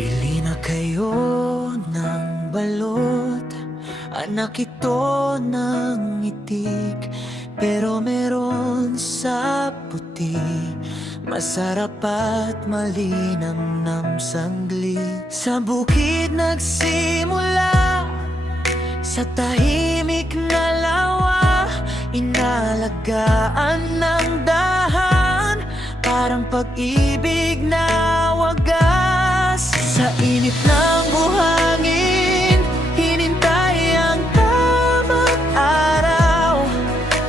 Bili na kayo ng balot, anak ito ng itik, pero meron sa puti, masarap at malinamnam sangli. Sa bukid nagsimula, sa tahimik na lawa, inalagaan ng dahan, parang pag-ibig na wagas. Sa init ng buhangin, hinintay ang tamang araw,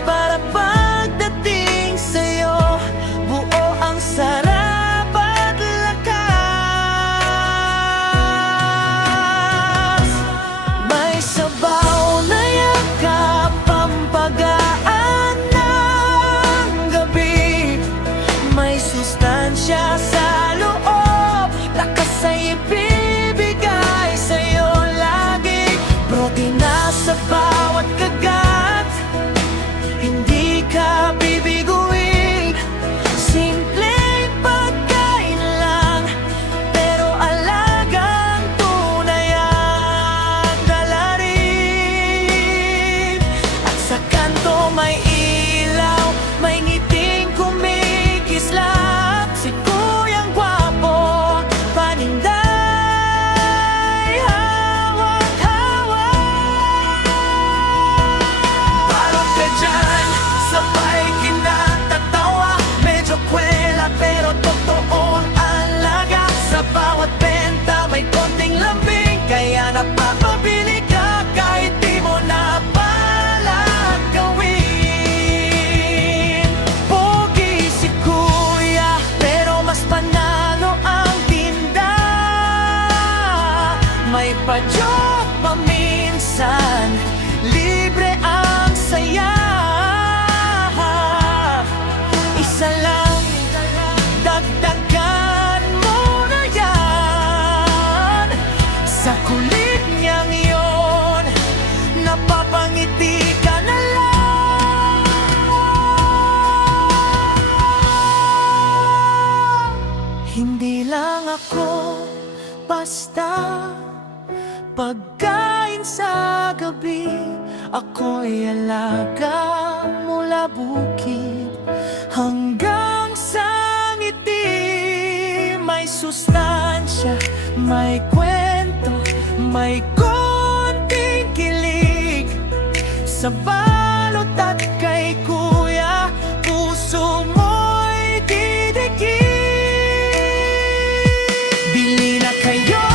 para pagdating sa'yo, buo ang sarap at lakas. May sabaw na yakap, pampagaan ng gabi, may sustansya sa loob, lakas ay ibibigay sa'yo lagi. Protina sa bawat kagat, hindi ka bibiguin. Simpleng pagkain lang, pero alagang tunay at dalarin. At sa kanto may ilaw, may ngiting kumikislap, si Kuyang Gwapo, paninday hawak-hawak. Balot ka dyan, sabay kinatatawa, medyo kwela pero totoo ang alaga. Sa bawat benta may konting lambing, kaya napapabili ka kahit di mo na balak gawin. Pogi si Kuya, pero mas panalo ang tinda, may pa-joke pa minsan, libre ang saya. Isa lang, dagdagan mo na yan. Sa kulit niyang yon, napapangiti ka na lang. Hindi lang ako basta pagkain sa gabi, ako'y alaga mula bukid hanggang sa ngiti. May sustansya, may kwento, may konting kilig, sa balot at kay Kuya, puso mo'y didikit. Bili na kayo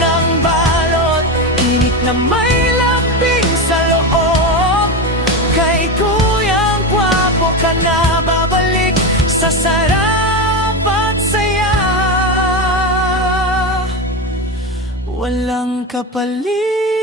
ng balot, init na may lambing sa loob, kay Kuyang Gwapo ka na babalik, sa sarap at saya, walang kapalit.